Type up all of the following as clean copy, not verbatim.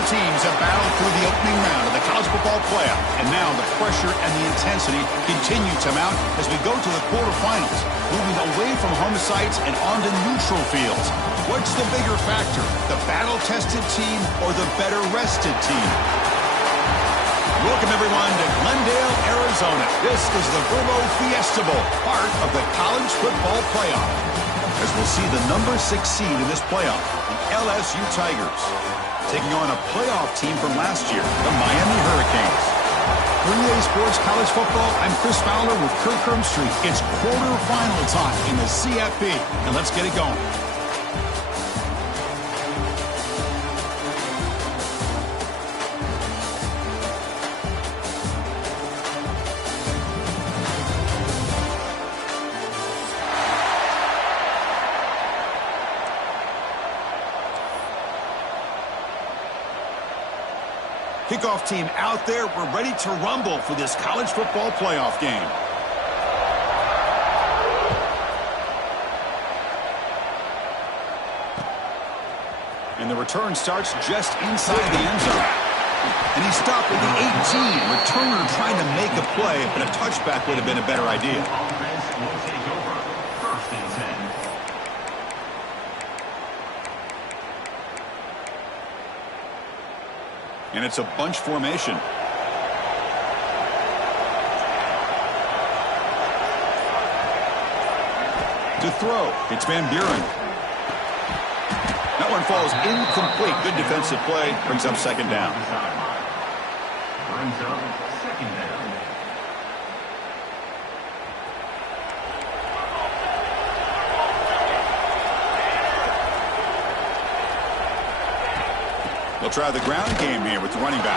Four teams have battled through the opening round of the college football playoff, and now the pressure and the intensity continue to mount as we go to the quarterfinals, moving away from home sites and onto neutral fields. What's the bigger factor, the battle-tested team or the better-rested team? Welcome, everyone, to Glendale, Arizona. This is the Verbo Fiesta Bowl, part of the college football playoff, as we'll see the number 6 seed in this playoff, the LSU Tigers, taking on a playoff team from last year, the Miami Hurricanes. For EA Sports College Football, I'm Chris Fowler with Kirk Herbstreit. It's quarterfinal time in the CFP, and let's get it going. Kickoff team out there. We're ready to rumble for this college football playoff game. And the return starts just inside the end zone. And he stopped at the 18. Returner trying to make a play, but a touchback would have been a better idea. And it's a bunch formation. To throw, it's Van Buren. That one falls incomplete. Good defensive play. Brings up second down. They'll try the ground game here with the running back.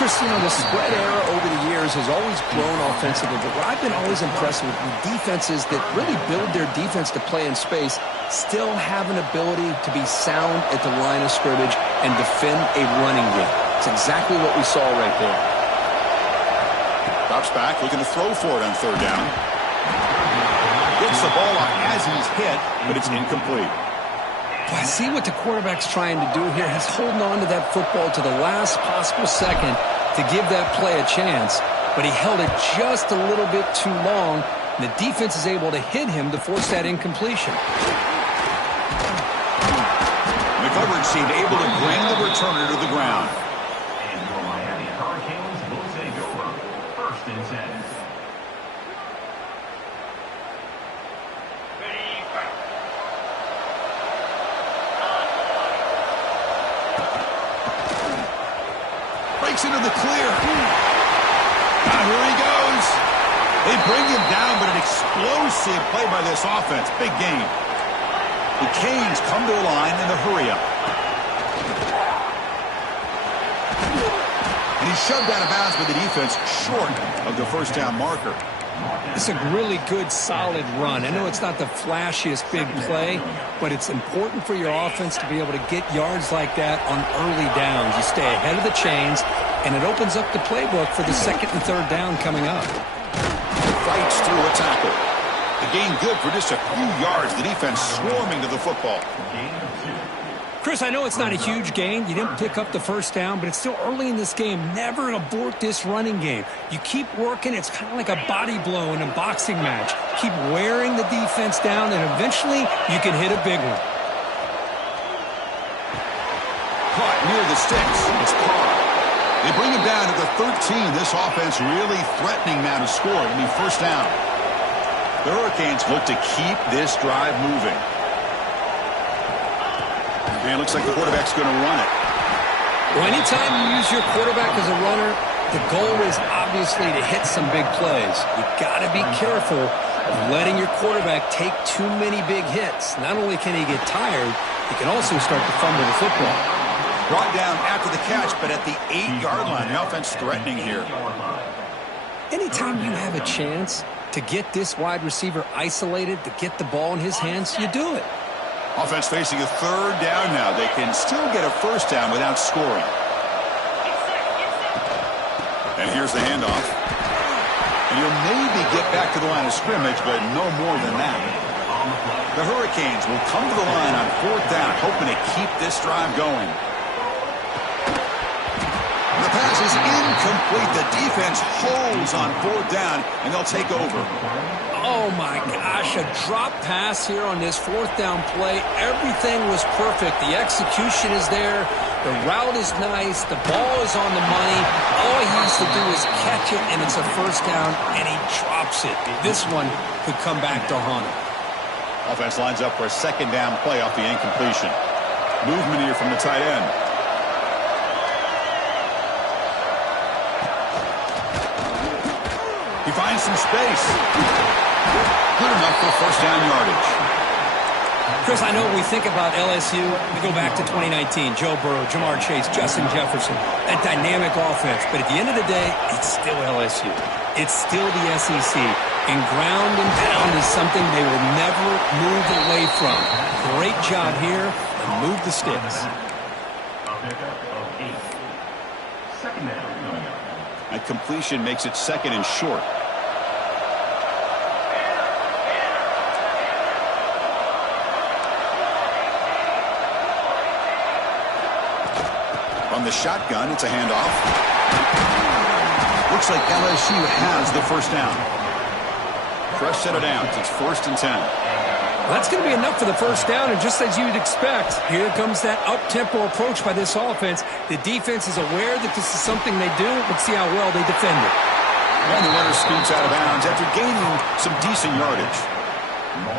Chris, you know, the spread era over the years has always grown offensively, but what I've been always impressed with defenses that really build their defense to play in space still have an ability to be sound at the line of scrimmage and defend a running game. It's exactly what we saw right there. Drops back, looking to throw for it on third down. Gets the ball up as he's hit, but it's incomplete. Well, I see what the quarterback's trying to do here. He's holding on to that football to the last possible second to give that play a chance, but he held it just a little bit too long, and the defense is able to hit him to force that incompletion. The coverage seemed able to bring the returner to the ground. And your Miami Hurricanes will take over. First and 10. Into the clear. Here he goes. They bring him down, but an explosive play by this offense. Big game. The Canes come to a line in the hurry-up. And he's shoved out of bounds by the defense short of the first down marker. It's a really good, solid run. I know it's not the flashiest big play, but it's important for your offense to be able to get yards like that on early downs. You stay ahead of the chains, and it opens up the playbook for the second and third down coming up. Fights through a tackle. The gain good for just a few yards. The defense swarming to the football. Chris, I know it's not a huge gain. You didn't pick up the first down, but it's still early in this game. Never abort this running game. You keep working. It's kind of like a body blow in a boxing match. Keep wearing the defense down, and eventually you can hit a big one. Caught near the sticks. It's Carr. They bring him down at the 13. This offense really threatening now to score. It'll be first down. The Hurricanes look to keep this drive moving. And it looks like the quarterback's going to run it. Well, anytime you use your quarterback as a runner, the goal is obviously to hit some big plays. You've got to be careful of letting your quarterback take too many big hits. Not only can he get tired, he can also start to fumble the football. Brought down after the catch, but at the 8-yard line. The offense threatening here. Anytime you have a chance to get this wide receiver isolated, to get the ball in his hands, you do it. Offense facing a third down now. They can still get a first down without scoring. And here's the handoff. And you'll maybe get back to the line of scrimmage, but no more than that. The Hurricanes will come to the line on fourth down, hoping to keep this drive going. Incomplete. The defense holds on 4th down, and they'll take over. Oh, my gosh, a drop pass here on this 4th down play. Everything was perfect. The execution is there. The route is nice. The ball is on the money. All he has to do is catch it, and it's a 1st down, and he drops it. This one could come back to haunt him. Offense lines up for a 2nd down play off the incompletion. Movement here from the tight end. He finds some space. Good enough for 1st down yardage. Chris, I know when we think about LSU, we go back to 2019. Joe Burrow, Jamar Chase, Justin Jefferson, that dynamic offense. But at the end of the day, it's still LSU. It's still the SEC. And ground and pound is something they will never move away from. Great job here, and move the sticks. A pickup of 8. 2nd down coming up. That completion makes it 2nd and short. On the shotgun, it's a handoff. Looks like LSU has the 1st down. Fresh set of downs. It's 1st and 10. Well, that's going to be enough for the 1st down, and just as you'd expect, here comes that up-tempo approach by this offense. The defense is aware that this is something they do. Let's see how well they defend it. And the runner scoots out of bounds after gaining some decent yardage.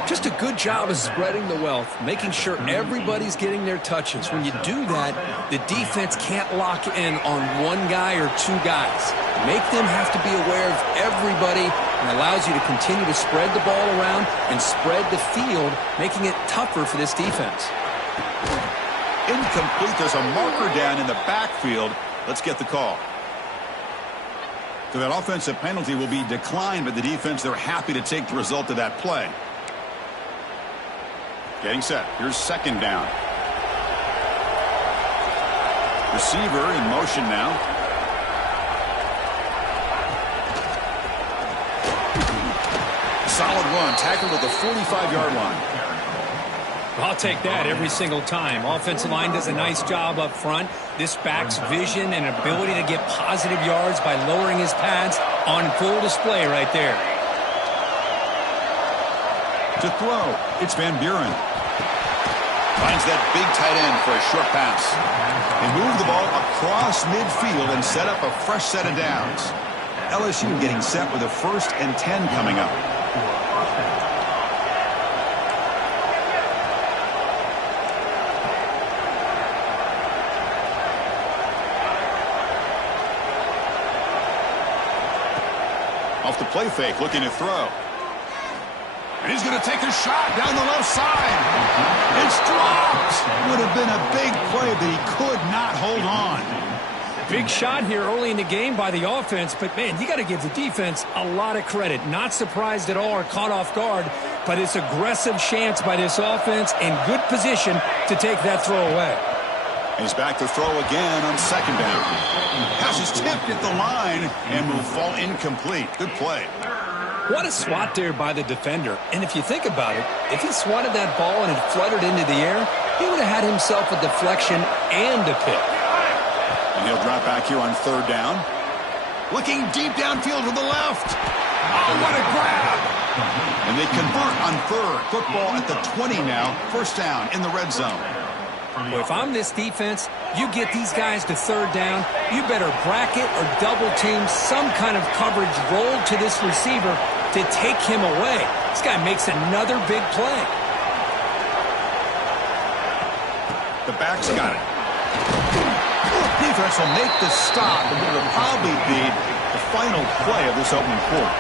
Just a good job of spreading the wealth, making sure everybody's getting their touches. When you do that, the defense can't lock in on one guy or 2 guys. Make them have to be aware of everybody, and allows you to continue to spread the ball around and spread the field, making it tougher for this defense. Incomplete. There's a marker down in the backfield. Let's get the call. So that offensive penalty will be declined by the defense. They're happy to take the result of that play. Getting set. Here's 2nd down. Receiver in motion now. Solid run. Tackled at the 45-yard line. I'll take that every single time. Offensive line does a nice job up front. This back's vision and ability to get positive yards by lowering his pads on full display right there. To throw, it's Van Buren. Finds that big tight end for a short pass. They move the ball across midfield and set up a fresh set of downs. LSU getting set with a 1st and 10 coming up. Off the play fake, looking to throw. And he's going to take a shot down the left side. It's dropped. Would have been a big play, but he could not hold on. Big shot here early in the game by the offense, but, man, you got to give the defense a lot of credit. Not surprised at all or caught off guard, but it's aggressive chance by this offense in good position to take that throw away. He's back to throw again on 2nd down. Pass is tipped at the line and will fall incomplete. Good play. What a swat there by the defender. And if you think about it, if he swatted that ball and it fluttered into the air, he would have had himself a deflection and a pick. And he'll drop back here on 3rd down. Looking deep downfield to the left. Oh, what a grab. And they convert on 3rd. Football at the 20 now. 1st down in the red zone. Well, if I'm this defense, you get these guys to 3rd down, you better bracket or double team some kind of coverage rolled to this receiver to take him away. This guy makes another big play. The back's got it. Defense will make the stop, and it will probably be the final play of this opening quarter.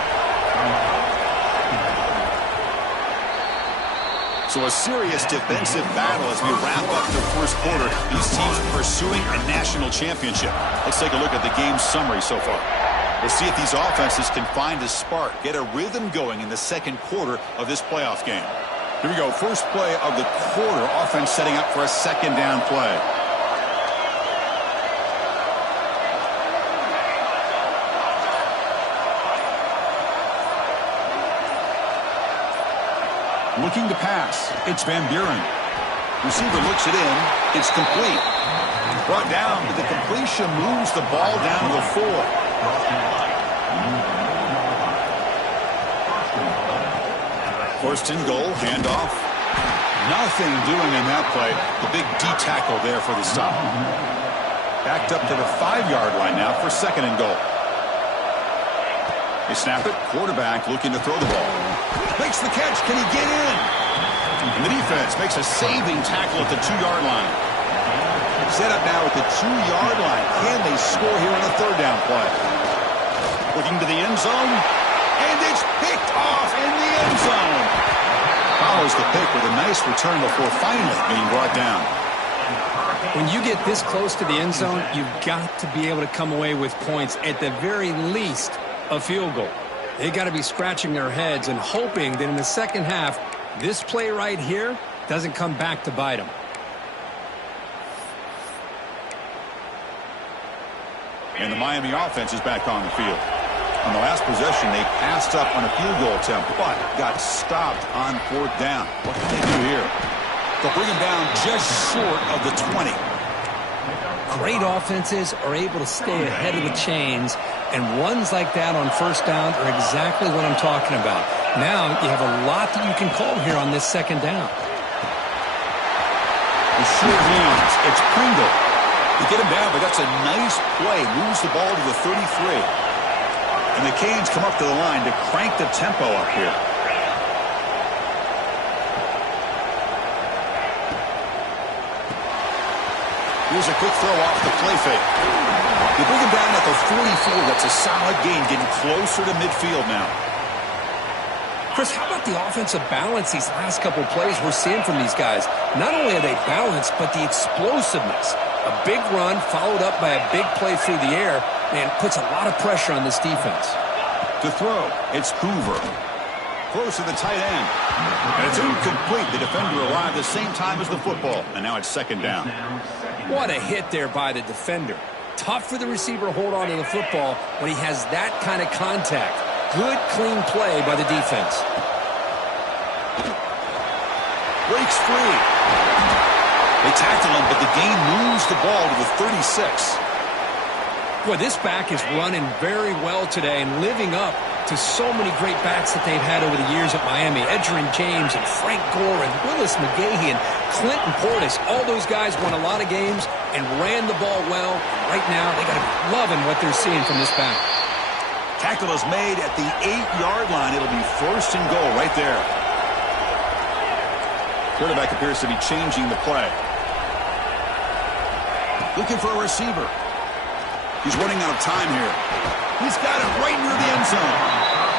So a serious defensive battle as we wrap up the 1st quarter. These teams pursuing a national championship. Let's take a look at the game summary so far. We'll see if these offenses can find a spark, get a rhythm going in the 2nd quarter of this playoff game. Here we go. First play of the quarter. Offense setting up for a 2nd down play. Looking to pass. It's Van Buren. Receiver looks it in. It's complete. Brought down, but the completion moves the ball down to the 4. First and goal, handoff. Nothing doing in that play. The big D tackle there for the stop. Backed up to the 5-yard line now for second and goal. They snap it. Quarterback looking to throw the ball. Makes the catch. Can he get in? And the defense makes a saving tackle at the 2-yard line. Set up now at the 2-yard line. Can they score here on a third down play? Looking to the end zone. And it's picked off in the end zone. Follows the pick with a nice return before finally being brought down. When you get this close to the end zone, you've got to be able to come away with points, at the very least a field goal. They got to be scratching their heads and hoping that in the second half, this play right here doesn't come back to bite them. And the Miami offense is back on the field. On the last possession, they passed up on a field goal attempt, but got stopped on fourth down. What can they do here? They'll bring him down just short of the 20. Great offenses are able to stay ahead of the chains, and runs like that on first down are exactly what I'm talking about. Now you have a lot that you can call here on this second down. The short hands. It's Pringle. They get him down, but that's a nice play. Moves the ball to the 33. And the Canes come up to the line to crank the tempo up here. Here's a quick throw off the play fake. They bring him down at the 44. That's a solid gain, getting closer to midfield now. Chris, how about the offensive balance these last couple of plays we're seeing from these guys? Not only are they balanced, but the explosiveness. A big run followed up by a big play through the air, and puts a lot of pressure on this defense. To throw, it's Hoover. Close to the tight end. And it's incomplete. The defender arrived at the same time as the football. And now it's second down. What a hit there by the defender. Tough for the receiver to hold on to the football when he has that kind of contact. Good, clean play by the defense. Breaks free. They tackle him, but the gain moves the ball to the 36. Boy, this back is running very well today and living up to so many great backs that they've had over the years at Miami. Edgerrin James and Frank Gore and Willis McGahee and Clinton Portis. All those guys won a lot of games and ran the ball well. Right now, they got to be loving what they're seeing from this back. Tackle is made at the 8-yard line. It'll be first and goal right there. Quarterback appears to be changing the play. Looking for a receiver. He's running out of time here. He's got it right near the end zone.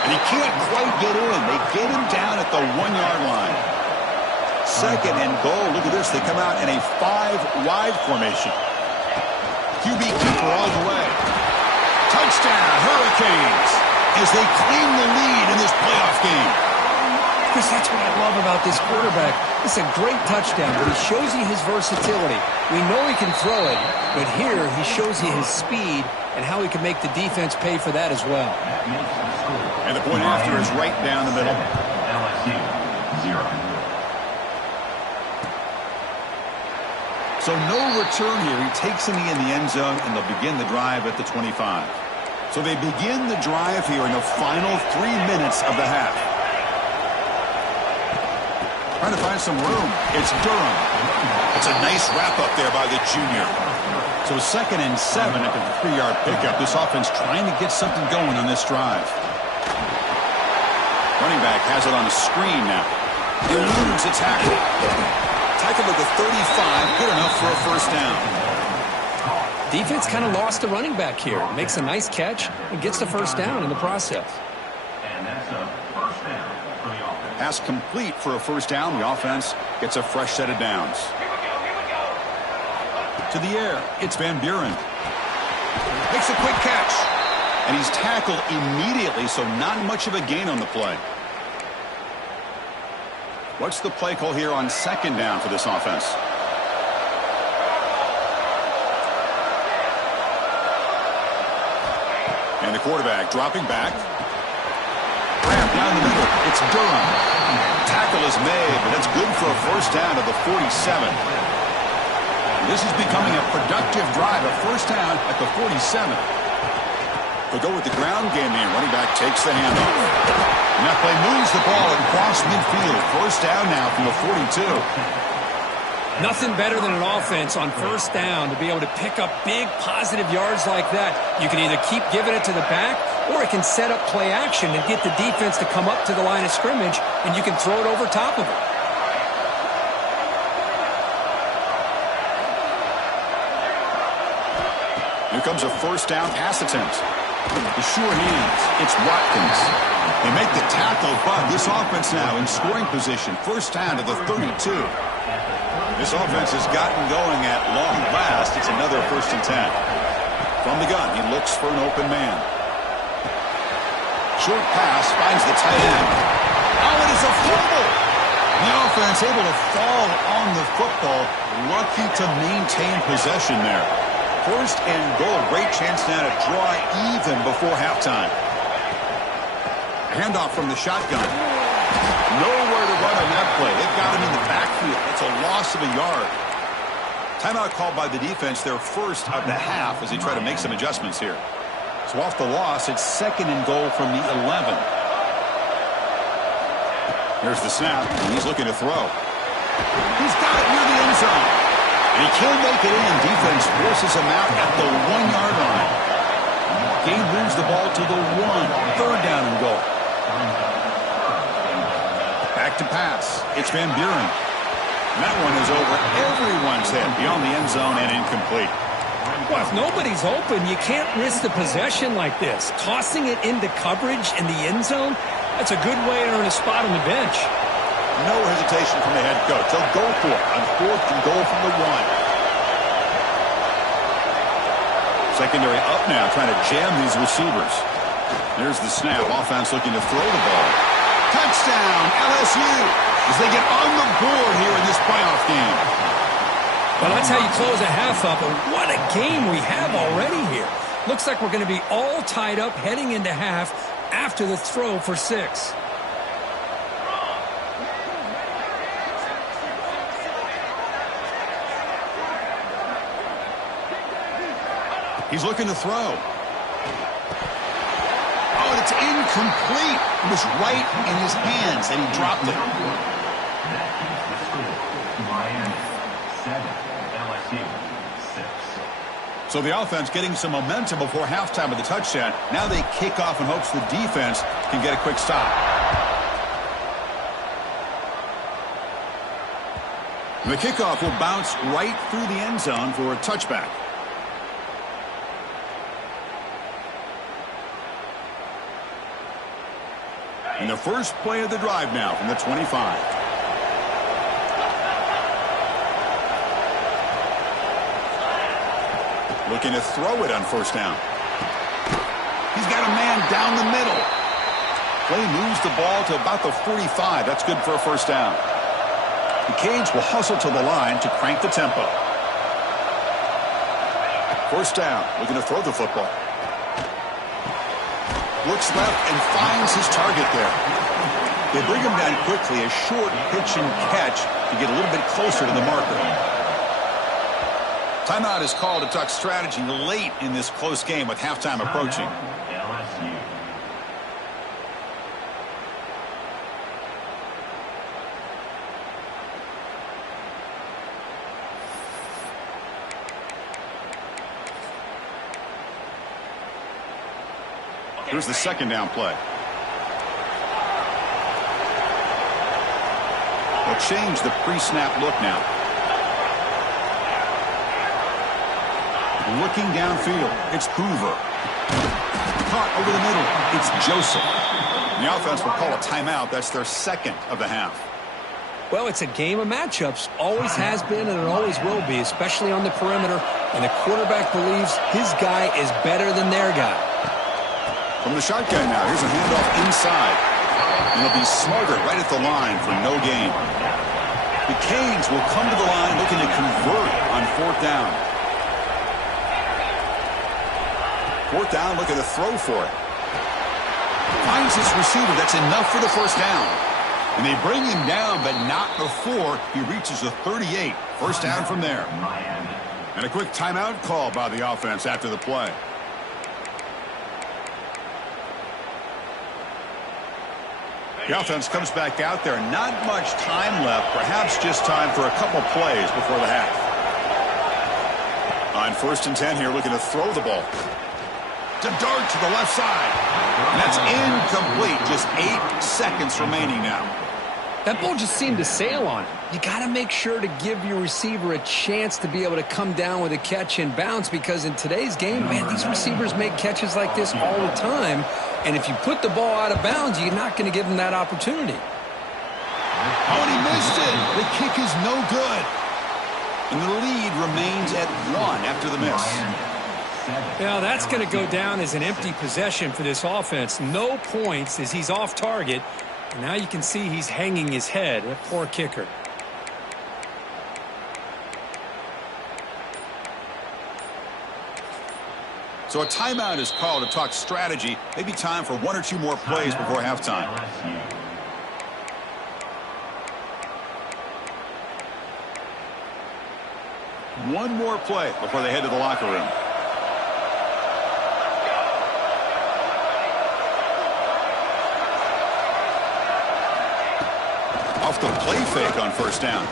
And he can't quite get in. They get him down at the 1-yard line. Second and goal. Look at this. They come out in a 5-wide formation. QB keeper all the way. Touchdown, Hurricanes, as they claim the lead in this playoff game. Chris, that's what I love about this quarterback. It's a great touchdown, but he shows you his versatility. We know he can throw it, but here he shows you his speed and how he can make the defense pay for that as well. And the point after is right down the middle. LSU, 0. So no return here. He takes him in the end zone, and they'll begin the drive at the 25. So they begin the drive here in the final 3 minutes of the half. Trying to find some room. It's Durham. It's a nice wrap-up there by the junior. So second and 7 at the 3-yard pickup. This offense trying to get something going on this drive. Running back has it on a screen now. Eludes a tackle. Tackle at the 35. Good enough for a first down. Defense kind of lost the running back here. Makes a nice catch and gets the first down in the process. And that's a first down for the offense. Pass complete for a first down. The offense gets a fresh set of downs. To the air, it's Van Buren. Makes a quick catch. And he's tackled immediately, so not much of a gain on the play. What's the play call here on second down for this offense? And the quarterback dropping back. Wrap down the middle. It's Durham. Tackle is made, but that's good for a first down to the 47. This is becoming a productive drive, a first down at the 47. They'll go with the ground game here. Running back takes the handoff. And that play moves the ball across midfield. First down now from the 42. Nothing better than an offense on first down to be able to pick up big positive yards like that. You can either keep giving it to the back, or it can set up play action and get the defense to come up to the line of scrimmage, and you can throw it over top of it. Here comes a first down pass attempt. The sure hands. It's Watkins. They make the tackle, but this offense now in scoring position. First down to the 32. This offense has gotten going at long last. It's another 1st and 10. From the gun, he looks for an open man. Short pass finds the tight end. Oh, it is a fumble. The offense able to fall on the football. Lucky to maintain possession there. 1st and goal. Great chance now to draw even before halftime. Handoff from the shotgun. Nowhere to run on that play. They've got him in the backfield. It's a loss of a yard. Timeout called by the defense, their first of the half, as they try to make some adjustments here. So off the loss, it's 2nd and goal from the 11. Here's the snap, and he's looking to throw. He's got it near the end zone. And he can't make it in. Defense forces him out at the 1-yard line. Gain moves the ball to the 1. 3rd down and goal. Back to pass. It's Van Buren. And that one is over everyone's head beyond the end zone and incomplete. Well, if nobody's open, you can't risk the possession like this. Tossing it into coverage in the end zone, that's a good way to earn a spot on the bench. No hesitation from the head coach. They'll go for it on 4th and goal from the 1. Secondary up now, trying to jam these receivers. There's the snap. Offense looking to throw the ball. Touchdown, LSU, as they get on the board here in this playoff game. Well, that's how you close a half up, and what a game we have already here. Looks like we're going to be all tied up heading into half after the throw for 6. He's looking to throw. Oh, and it's incomplete. It was right in his hands, and he dropped it. That keeps the score. Miami 7, LSU 6. So the offense getting some momentum before halftime with the touchdown. Now they kick off in hopes the defense can get a quick stop. And the kickoff will bounce right through the end zone for a touchback. And the first play of the drive now from the 25. Looking to throw it on first down. He's got a man down the middle. Play moves the ball to about the 45. That's good for a first down. The Canes will hustle to the line to crank the tempo. First down. Looking to throw the football. Looks left and finds his target there. They bring him down quickly. A short pitch and catch to get a little bit closer to the marker. Timeout is called to talk strategy late in this close game with halftime approaching. LSU. Here's the second down play. They'll change the pre-snap look now. Looking downfield, it's Hoover. Caught over the middle, it's Joseph. The offense will call a timeout. That's their second of the half. Well, it's a game of matchups. Always has been and it always will be, especially on the perimeter. And the quarterback believes his guy is better than their guy. From the shotgun now, here's a handoff inside. And he'll be smarter right at the line for no gain. The Canes will come to the line looking to convert on fourth down. Fourth down, looking to throw for it. Finds his receiver. That's enough for the first down. And they bring him down, but not before he reaches the 38. First down from there. And a quick timeout call by the offense after the play. The offense comes back out there. Not much time left. Perhaps just time for a couple plays before the half. On 1st and 10 here, looking to throw the ball. To dart to the left side. And that's incomplete. Just 8 seconds remaining now. That ball just seemed to sail on him. You got to make sure to give your receiver a chance to be able to come down with a catch and bounce, because in today's game, man, these receivers make catches like this all the time. And if you put the ball out of bounds, you're not going to give them that opportunity. Oh, and he missed it. The kick is no good. And the lead remains at 1 after the miss. Now, that's going to go down as an empty possession for this offense. No points as he's off target. And now you can see he's hanging his head. A poor kicker. So a timeout is called to talk strategy. Maybe time for 1 or 2 more plays before halftime. One more play before they head to the locker room. Off the play fake on 1st down.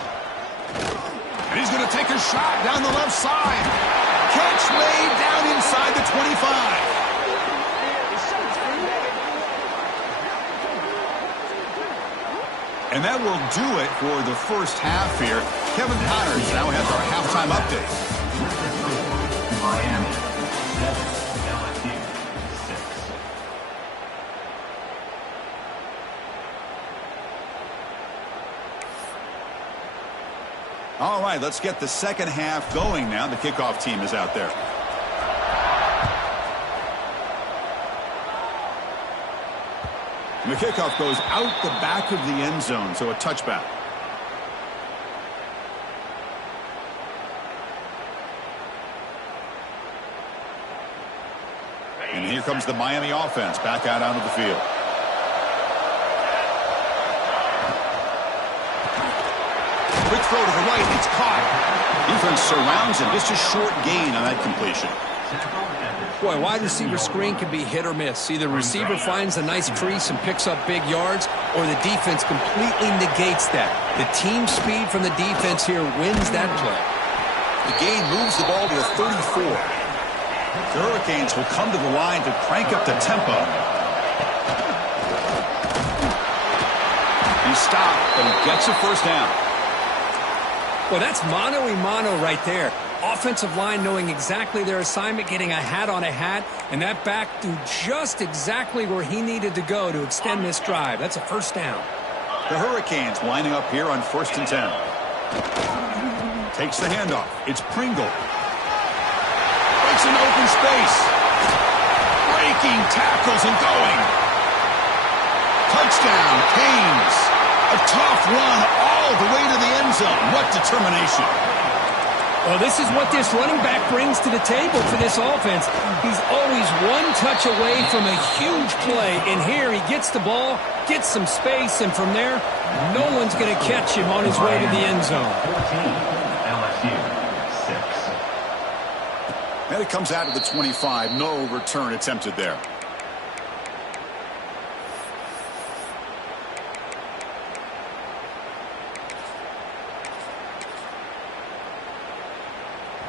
And he's going to take a shot down the left side. Catch made down inside the 25. And that will do it for the first half here. Kevin Connors now has our halftime update. Miami 7, LSU 6. All right, let's get the second half going now. The kickoff team is out there. And the kickoff goes out the back of the end zone, so a touchback. And here comes the Miami offense back out onto the field. Quick throw to the right. It's caught. Defense surrounds him. Just a short gain on that completion. Boy, wide receiver screen can be hit or miss. Either receiver finds a nice crease and picks up big yards, or the defense completely negates that. The team speed from the defense here wins that play. The gain moves the ball to the 34. The Hurricanes will come to the line to crank up the tempo. He stopped, but he gets a first down. Well, that's mano-a-mano right there. Offensive line knowing exactly their assignment, getting a hat on a hat, and that back threw just exactly where he needed to go to extend this drive. That's a first down. The Hurricanes lining up here on 1st and 10. Takes the handoff. It's Pringle. Breaks an open space. Breaking tackles and going. Touchdown, Canes. A tough run all the way to the end zone. What determination. Well, this is what this running back brings to the table for this offense. He's always one touch away from a huge play. And here he gets the ball, gets some space, and from there, no one's going to catch him on his way to the end zone. 14, LSU 6. And it comes out to the 25. No return attempted there.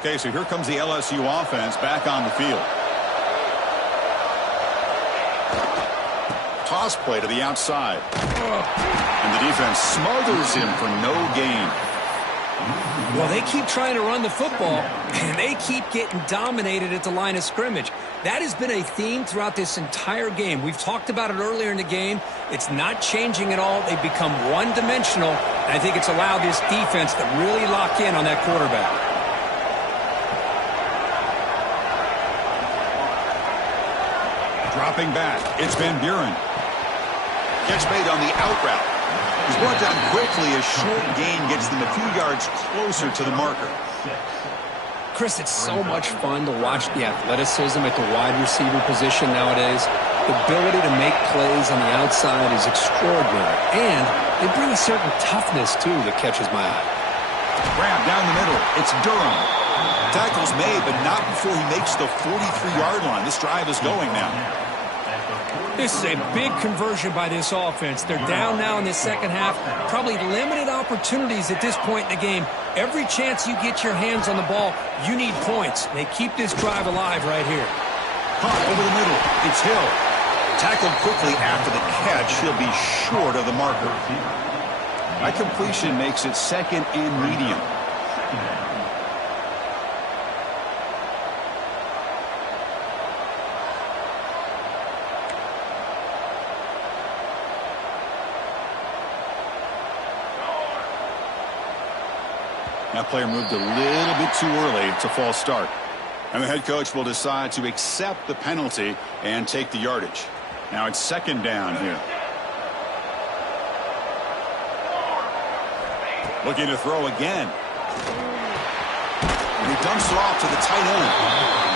Okay, so here comes the LSU offense back on the field. Toss play to the outside. And the defense smothers him for no gain. Well, they keep trying to run the football, and they keep getting dominated at the line of scrimmage. That has been a theme throughout this entire game. We've talked about it earlier in the game. It's not changing at all. They've become one-dimensional, and I think it's allowed this defense to really lock in on that quarterback. Dropping back, it's Van Buren. Catch made on the out route. He's brought down quickly. A short gain gets them a few yards closer to the marker. Chris, it's so much fun to watch the athleticism at the wide receiver position nowadays. The ability to make plays on the outside is extraordinary, and they bring a certain toughness, too, that catches my eye. Grab down the middle. It's Durham. Tackle's made, but not before he makes the 43-yard line. This drive is going now. This is a big conversion by this offense. They're down now in the second half. Probably limited opportunities at this point in the game. Every chance you get your hands on the ball, you need points. They keep this drive alive right here. Caught over the middle. It's Hill. Tackled quickly after the catch. He'll be short of the marker. That completion makes it second and medium. That player moved a little bit too early. It's a false start. And the head coach will decide to accept the penalty and take the yardage. Now it's second down here. Looking to throw again. And he dumps it off to the tight end.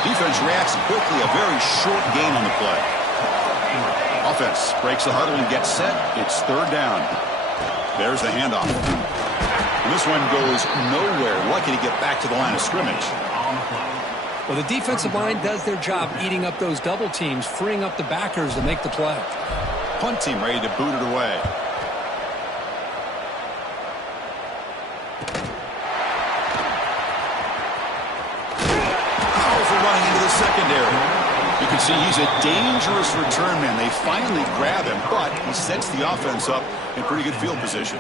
Defense reacts quickly. A very short gain on the play. Offense breaks the huddle and gets set. It's third down. There's the handoff. And this one goes nowhere. Lucky to get back to the line of scrimmage. Well, the defensive line does their job eating up those double teams, freeing up the backers to make the play. Punt team ready to boot it away. Powerful running into the secondary. You can see he's a dangerous return man. They finally grab him, but he sets the offense up in pretty good field position.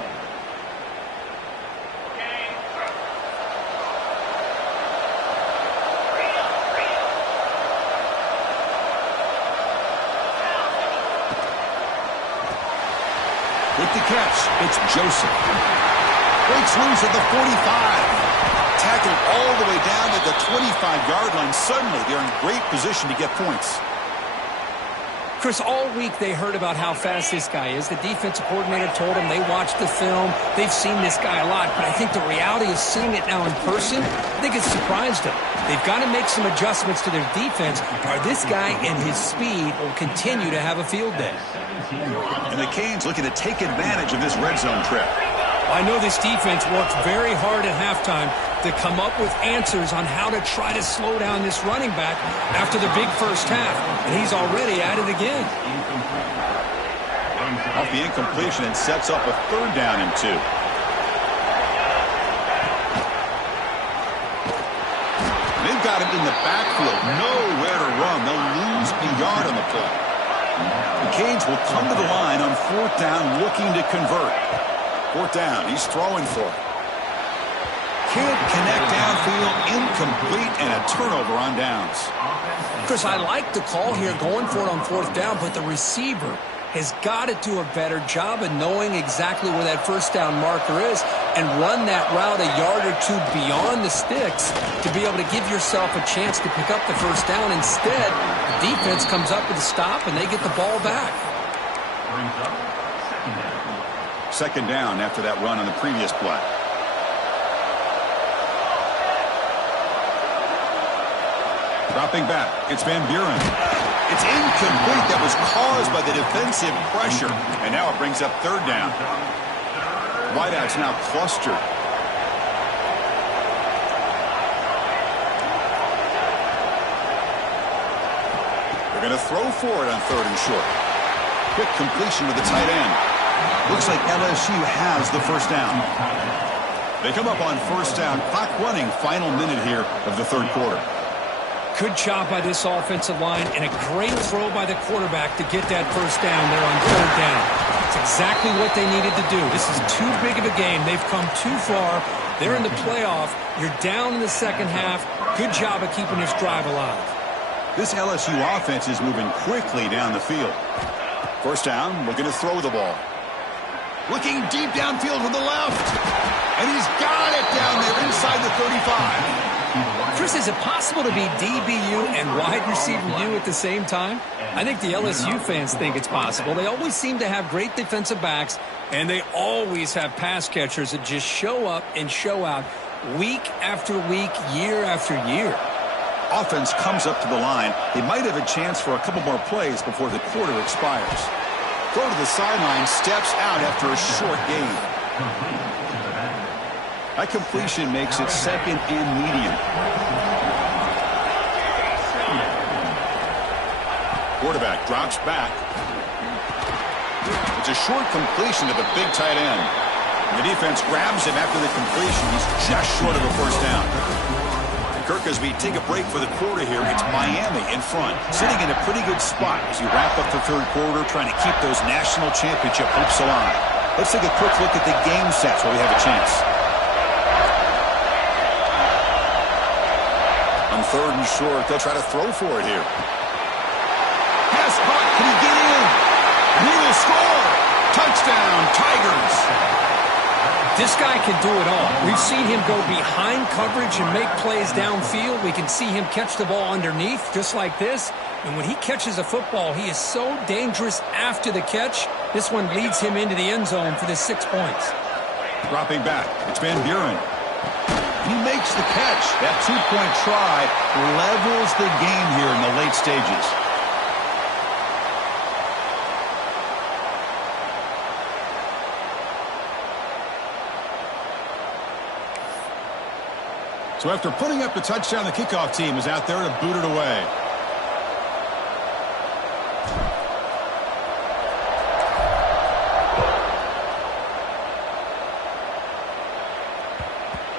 With the catch, it's Joseph. Breaks loose at the 45. Tackled all the way down to the 25-yard line. Suddenly, they're in great position to get points. Chris, all week they heard about how fast this guy is. The defensive coordinator told them they watched the film. They've seen this guy a lot, but I think the reality of seeing it now in person, I think it's surprised them. They've got to make some adjustments to their defense, or this guy and his speed will continue to have a field day. And the Canes looking to take advantage of this red zone trip. I know this defense worked very hard at halftime to come up with answers on how to try to slow down this running back after the big first half, and he's already at it again. Off the incompletion, and sets up a third down and 2. They've got him in the backfield, nowhere to run. They'll lose a yard on the play. The Canes will come to the line on fourth down, looking to convert. Fourth down, he's throwing for it. Can't connect downfield, incomplete, and a turnover on downs. Chris, I like the call here going for it on fourth down, but the receiver has got to do a better job of knowing exactly where that first down marker is and run that route a yard or two beyond the sticks to be able to give yourself a chance to pick up the first down. Instead, the defense comes up with a stop and they get the ball back. Second down after that run on the previous play. Dropping back, it's Van Buren. It's incomplete. That was caused by the defensive pressure. And now it brings up third down. Wideouts now clustered. They're going to throw for it on third and short. Quick completion to the tight end. Looks like LSU has the first down. They come up on first down. Clock running, final minute here of the third quarter. Good job by this offensive line and a great throw by the quarterback to get that first down there on third down. It's exactly what they needed to do. This is too big of a game. They've come too far. They're in the playoff. You're down in the second half. Good job of keeping this drive alive. This LSU offense is moving quickly down the field. First down, looking to throw the ball. Looking deep downfield to the left. And he's got it down there inside the 35. Chris, is it possible to be DBU and wide receiver U at the same time? I think the LSU fans think it's possible. They always seem to have great defensive backs, and they always have pass catchers that just show up and show out week after week, year after year. offense comes up to the line, they might have a chance for a couple more plays before the quarter expires. Throw to the sideline, steps out after a short gain. That completion makes it second and medium. Quarterback drops back. It's a short completion to the big tight end. The defense grabs him after the completion. He's just short of a first down. Kirk, as we take a break for the quarter here, it's Miami in front, sitting in a pretty good spot as you wrap up the third quarter, trying to keep those national championship hopes alive. Let's take a quick look at the game stats while we have a chance. On third and short, they'll try to throw for it here. Pass caught. Can he get in? And he will score. Touchdown, Tigers. This guy can do it all. We've seen him go behind coverage and make plays downfield. We can see him catch the ball underneath, just like this. And when he catches a football, he is so dangerous after the catch. This one leads him into the end zone for the 6 points. Dropping back, it's Van Buren. He makes the catch. That two-point try levels the game here in the late stages. So after putting up the touchdown, the kickoff team is out there to boot it away.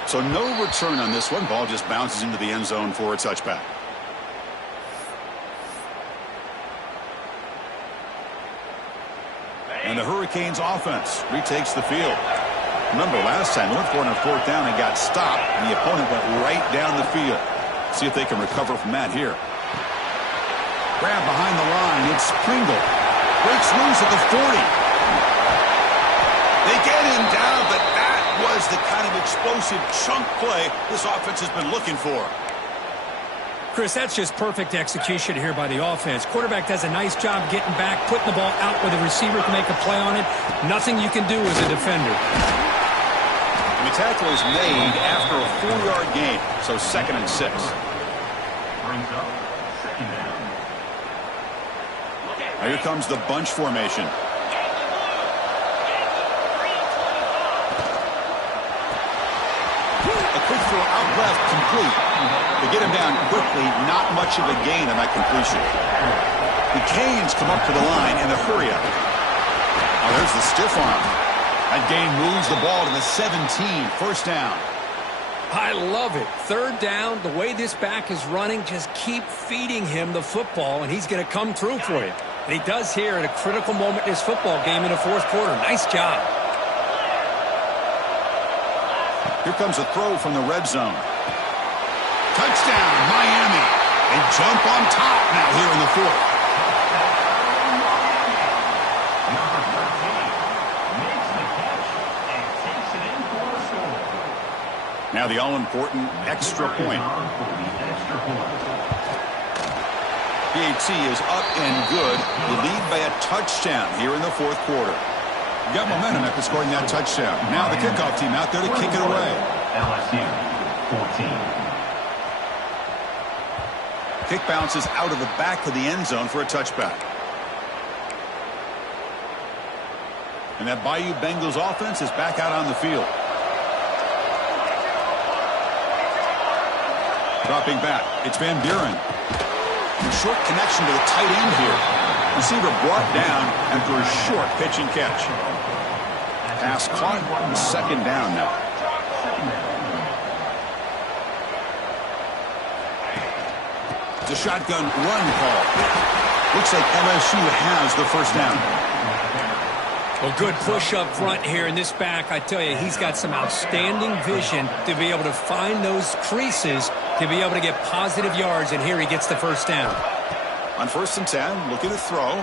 So no return on this one. Ball just bounces into the end zone for a touchback. And the Hurricanes offense retakes the field. Remember, last time, they went for it on fourth down and got stopped, and the opponent went right down the field. See if they can recover from that here. Grab behind the line. It's Pringle. Breaks loose at the 40. They get him down, but that was the kind of explosive chunk play this offense has been looking for. Chris, that's just perfect execution here by the offense. Quarterback does a nice job getting back, putting the ball out where the receiver can make a play on it. Nothing you can do as a defender. And the tackle is made after a 4-yard gain, so 2nd and 6. Brings up second down. Now here comes the bunch formation. A quick throw out left, complete. They get him down quickly, not much of a gain on that completion. The Canes come up to the line in a hurry up. Oh, there's the stiff arm. That gain moves the ball to the 17, first down. I love it. Third down, the way this back is running, just keep feeding him the football, and he's going to come through for you. And he does here at a critical moment in this football game in the fourth quarter. Nice job. Here comes a throw from the red zone. Touchdown, Miami. They jump on top now here in the fourth. Number 13 makes the catch and takes it in for a score. Now the all-important extra point. PAT is up and good. You lead by a touchdown here in the fourth quarter. You got momentum after scoring that touchdown. Now the kickoff team out there to kick it away. LSU 14. Kick bounces out of the back of the end zone for a touchback. And that Bayou Bengals offense is back out on the field. Dropping back, it's Van Buren. A short connection to the tight end here. Receiver brought down after a short pitch and catch. Pass caught, second down now. It's a shotgun run call. Looks like LSU has the first down. Well, good push up front here in this back. I tell you, he's got some outstanding vision to be able to find those creases to be able to get positive yards, and here he gets the first down. On 1st and 10, looking to throw.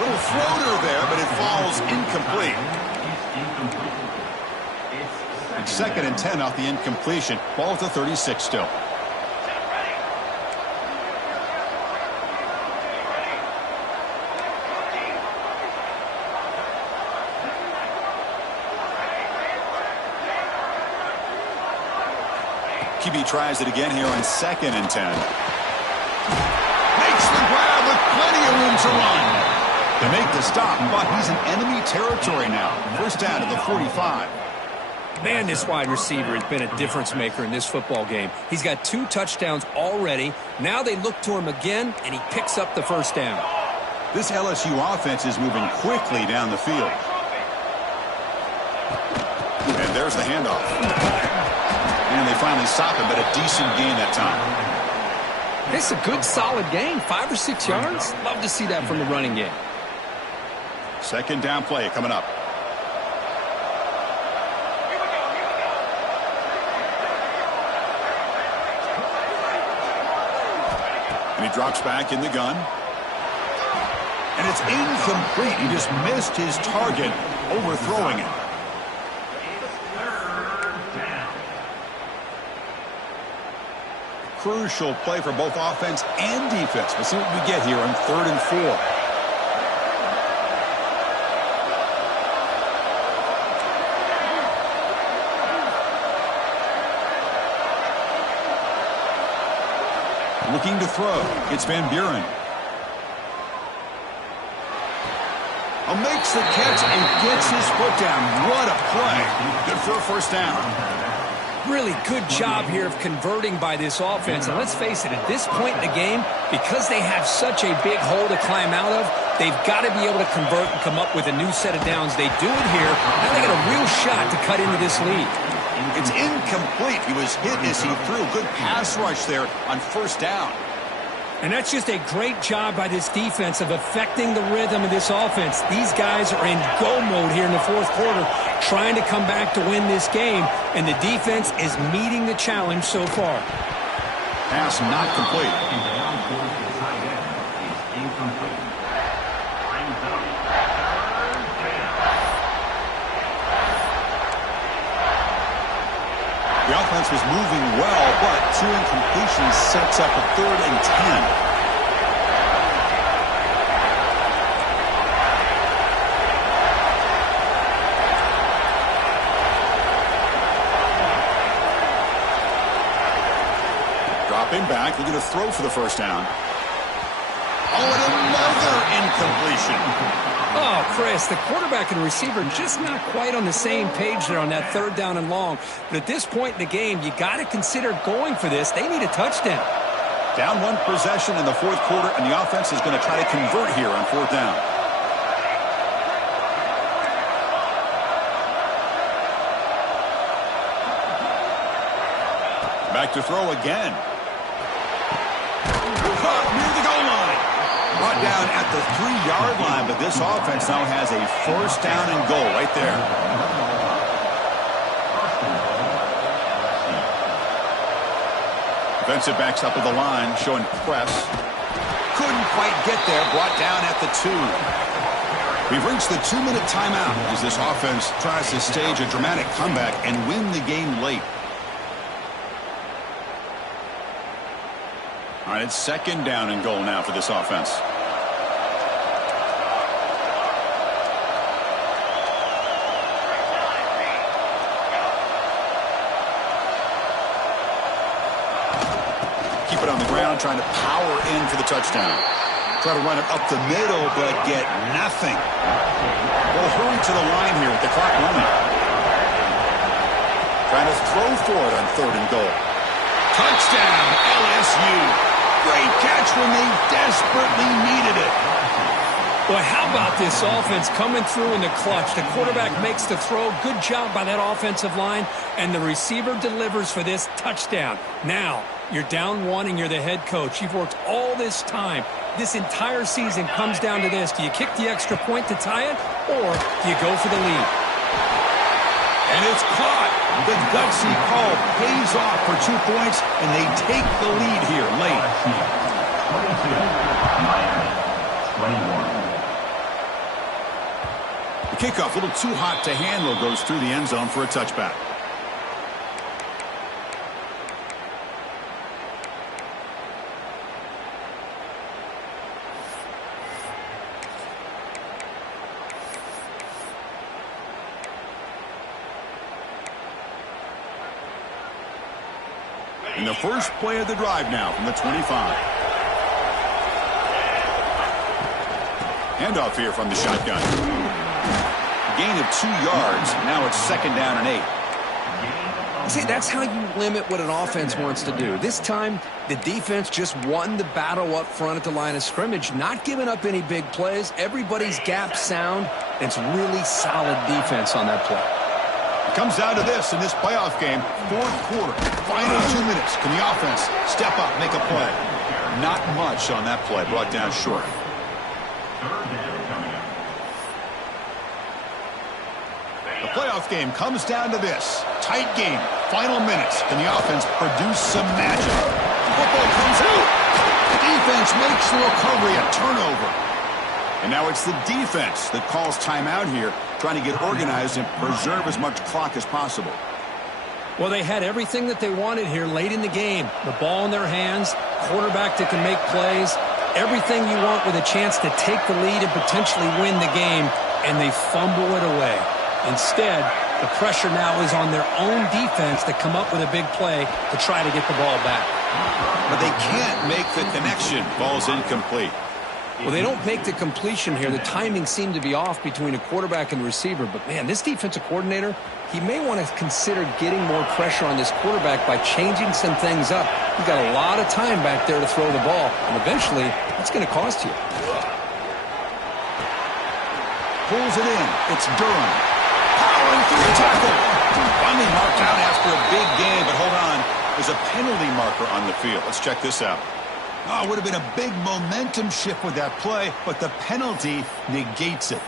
Little floater there, but it falls incomplete. And 2nd and 10 off the incompletion. Ball at the 36 still. QB tries it again here on 2nd and 10. Makes the grab with plenty of room to run. To make the stop, but he's in enemy territory now. First down at the 45. Man, this wide receiver has been a difference maker in this football game. He's got 2 touchdowns already. Now they look to him again, and he picks up the first down. This LSU offense is moving quickly down the field. And there's the handoff. And they finally stop him, but a decent gain that time. It's a good, solid gain. 5 or 6 yards. Love to see that from the running game. Second down play coming up. And he drops back in the gun. And it's incomplete. He just missed his target, overthrowing it. Crucial play for both offense and defense. We'll see what we get here on 3rd and 4. Looking to throw. It's Van Buren. Makes the catch and gets his foot down. What a play. Good for a first down. Really good job here of converting by this offense. And let's face it, at this point in the game, because they have such a big hole to climb out of, they've got to be able to convert and come up with a new set of downs. They do it here. Now they got a real shot to cut into this lead. It's incomplete. He was hit as he threw. Good pass rush there on first down. And that's just a great job by this defense of affecting the rhythm of this offense. These guys are in go mode here in the 4th quarter, trying to come back to win this game, and the defense is meeting the challenge so far. Pass not complete. The offense was moving well, but 2 incompletions sets up a 3rd and 10. Dropping back, looking to throw for the first down. Oh, and another incompletion. Oh, Chris, the quarterback and receiver just not quite on the same page there on that 3rd down and long. But at this point in the game, you got to consider going for this. They need a touchdown. Down 1 possession in the 4th quarter, and the offense is going to try to convert here on 4th down. Back to throw again. Caught near the goal line. Brought down at the 3-yard line, but this offense now has a first down and goal right there. Defensive backs up at the line, showing press. Couldn't quite get there, brought down at the 2. We've reached the 2-minute timeout as this offense tries to stage a dramatic comeback and win the game late. All right, it's 2nd down and goal now for this offense. Keep it on the ground, trying to power in for the touchdown. Try to run it up the middle, but get nothing. Well, hurry to the line here with the clock running. Trying to throw for it on 3rd and goal. Touchdown, LSU. Great catch when they desperately needed it. Boy, how about this offense coming through in the clutch? The quarterback makes the throw. Good job by that offensive line. And the receiver delivers for this touchdown. Now, you're down 1 and you're the head coach. You've worked all this time. This entire season comes down to this. Do you kick the extra point to tie it, or do you go for the lead? And it's caught. The gutsy call pays off for 2 points, and they take the lead here late. 21. The kickoff, a little too hot to handle, goes through the end zone for a touchback. And the first play of the drive now from the 25. Handoff here from the shotgun. Gain of 2 yards. Now it's 2nd down and 8. See, that's how you limit what an offense wants to do. This time, the defense just won the battle up front at the line of scrimmage, not giving up any big plays. Everybody's gap sound. It's really solid defense on that play. It comes down to this in this playoff game. 4th quarter, final 2 minutes. Can the offense step up, make a play? Not much on that play, brought down short. The playoff game comes down to this. Tight game, final minutes. Can the offense produce some magic? Football comes out. The defense makes the recovery, a turnover. And now it's the defense that calls timeout here, trying to get organized and preserve as much clock as possible. Well, they had everything that they wanted here late in the game. The ball in their hands, quarterback that can make plays, everything you want with a chance to take the lead and potentially win the game, and they fumble it away. Instead, the pressure now is on their own defense to come up with a big play to try to get the ball back. But they can't make the connection. Ball's incomplete. Well, they don't make the completion here. The timing seemed to be off between a quarterback and the receiver. But, man, this defensive coordinator, he may want to consider getting more pressure on this quarterback by changing some things up. You've got a lot of time back there to throw the ball, and eventually that's going to cost you. Pulls it in. It's Durham. Powering through the tackle. Finally marked out after a big game, but hold on. There's a penalty marker on the field. Let's check this out. Oh, it would have been a big momentum shift with that play, but the penalty negates it.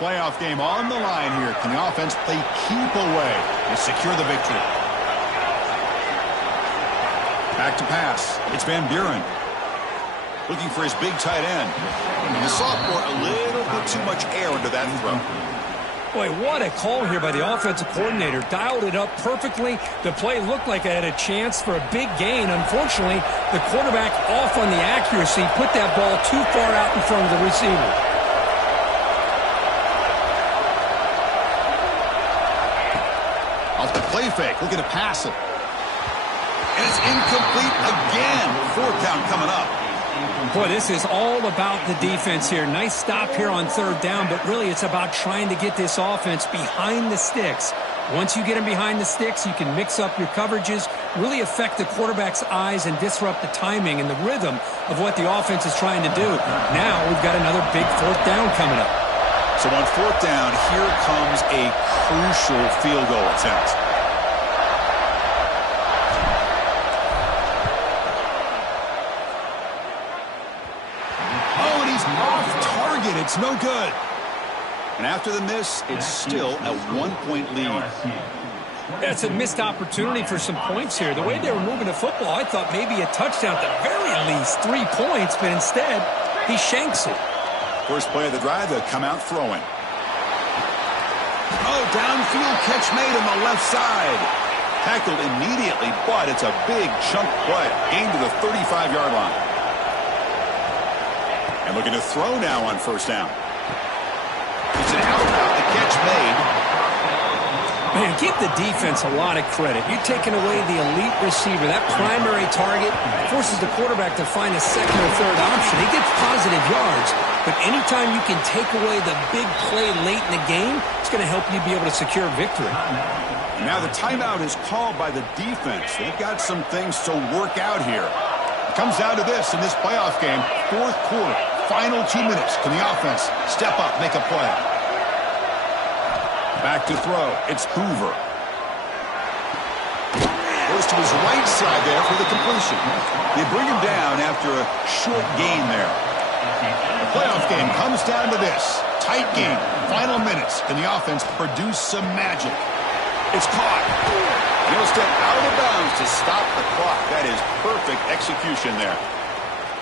Playoff game on the line here. Can the offense play keep away and secure the victory? Back to pass. It's Van Buren. Looking for his big tight end. And the sophomore, a little bit too much air into that throw. Boy, what a call here by the offensive coordinator. Dialed it up perfectly. The play looked like it had a chance for a big gain. Unfortunately, the quarterback off on the accuracy, put that ball too far out in front of the receiver. Off the play fake, looking to pass it. And it's incomplete again. 4th down coming up. Boy, this is all about the defense here. Nice stop here on 3rd down, but really it's about trying to get this offense behind the sticks. Once you get them behind the sticks, you can mix up your coverages, really affect the quarterback's eyes and disrupt the timing and the rhythm of what the offense is trying to do. Now we've got another big 4th down coming up. So on 4th down, here comes a crucial field goal attempt. It's no good. And after the miss, it's still a 1-point lead. That's a missed opportunity for some points here. The way they were moving the football, I thought maybe a touchdown at the very least, 3 points, but instead, he shanks it. First play of the drive, they'll come out throwing. Oh, downfield catch made on the left side. Tackled immediately, but it's a big chunk play. Gain to the 35-yard line. And looking to throw now on 1st down. It's an out route, the catch made. Man, give the defense a lot of credit. You're taking away the elite receiver. That primary target forces the quarterback to find a 2nd or 3rd option. He gets positive yards, but anytime you can take away the big play late in the game, it's going to help you be able to secure victory. And now the timeout is called by the defense. They've got some things to work out here. It comes down to this in this playoff game, 4th quarter. Final 2 minutes. Can the offense step up, make a play? Back to throw. It's Hoover. Goes to his right side there for the completion. They bring him down after a short gain there. The playoff game comes down to this. Tight game. Final minutes. Can the offense produce some magic? It's caught. And he'll step out of bounds to stop the clock. That is perfect execution there.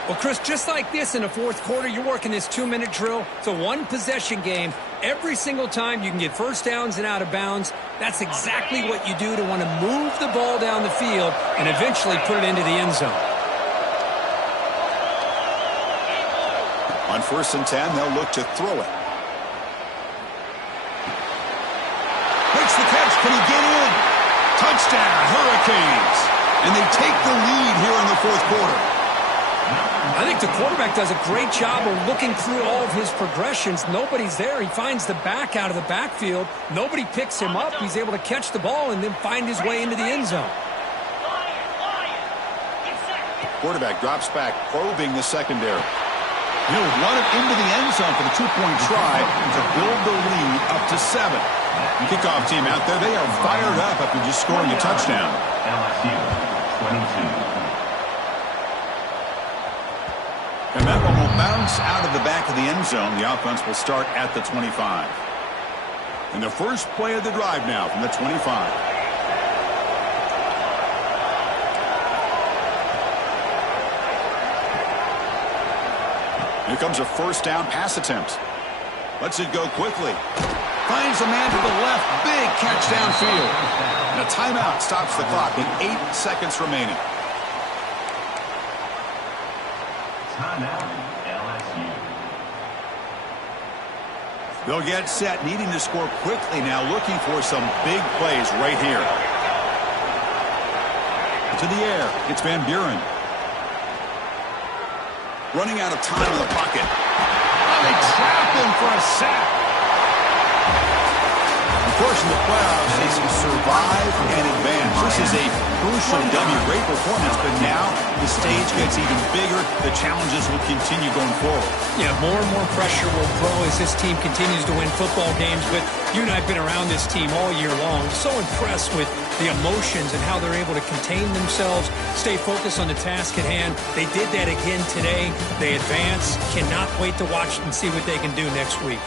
Well, Chris, just like this in the 4th quarter, you're working this 2-minute drill. It's a 1-possession game. Every single time you can get 1st downs and out of bounds, that's exactly what you do to want to move the ball down the field and eventually put it into the end zone. On 1st and 10, they'll look to throw it. Makes the catch. Can he get in? touchdown, Hurricanes. And they take the lead here in the fourth quarter. I think the quarterback does a great job of looking through all of his progressions. Nobody's there. He finds the back out of the backfield. Nobody picks him up. He's able to catch the ball and then find his way into the end zone. Quarterback drops back, probing the secondary. He'll run it into the end zone for the two-point try to build the lead up to 7. The kickoff team out there, they are fired up after just scoring a touchdown. LSU 22. And that one will bounce out of the back of the end zone. The offense will start at the 25. And the first play of the drive now from the 25. Here comes a first down pass attempt. Lets it go quickly. Finds a man to the left. Big catch downfield. And a timeout stops the clock with 8 seconds remaining. Timeout, LSU. They'll get set, needing to score quickly now, looking for some big plays right here. To the air, it's Van Buren. Running out of time in the pocket. Oh, they trap him for a sack. Of course, in the playoffs, they survive and advance. This is a crucial W. Great performance, but now the stage gets even bigger. The challenges will continue going forward. Yeah, more and more pressure will grow as this team continues to win football games. But you and I have been around this team all year long. So impressed with the emotions and how they're able to contain themselves, stay focused on the task at hand. They did that again today. They advance. Cannot wait to watch and see what they can do next week.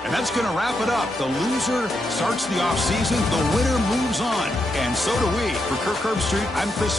And that's going to wrap it up. The loser starts the offseason. The winner moves on. And so do we. For Kirk Herbstreit, I'm Chris